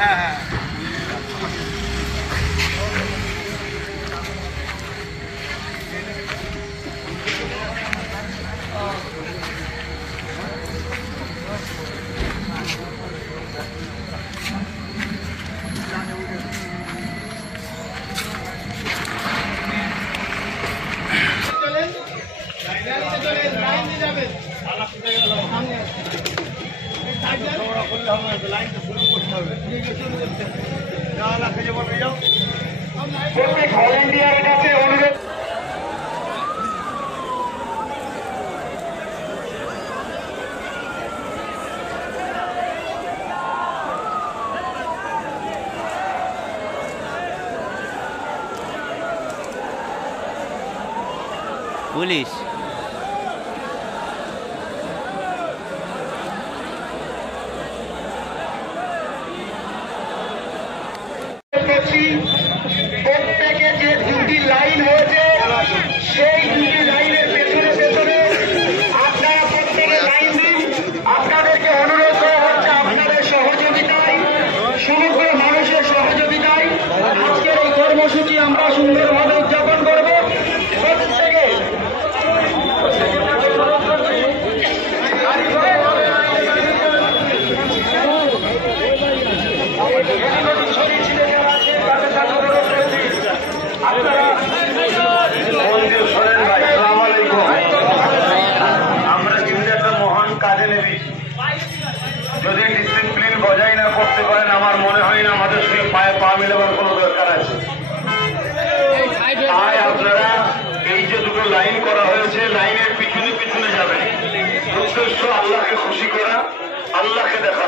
হ্যাঁ হ্যাঁ প্রত্যেক ভলেন্টিয়ারের কাছে অনুরোধ পুলিশ প্রত্যেকে যে দুটি লাইন হয়েছে সেই দুটি লাইনের পেছনে পেছনে আপনারা প্রত্যেকে লাইন দিন। আপনাদেরকে অনুরোধ করা হচ্ছে আপনাদের সহযোগিতায়, সমগ্র মানুষের সহযোগিতায় আজকের এই কর্মসূচি আমরা সুন্দরভাবে উদযাপন করব। প্রত্যেকে আমরা কিন্তু একটা মহান কাজে নেমেছি। যদি ডিসিপ্লিন বজায় না করতে পারেন আমার মনে হয় না আমাদের সঙ্গে পায়ে পা মিলাবার কোনো দরকার আছে। তাই আপনারা এই যে দুটো লাইন করা হয়েছে লাইনের পিছনে পিছনে যাবেন। উদ্দেশ্য আল্লাহকে খুশি করা, আল্লাহকে দেখা।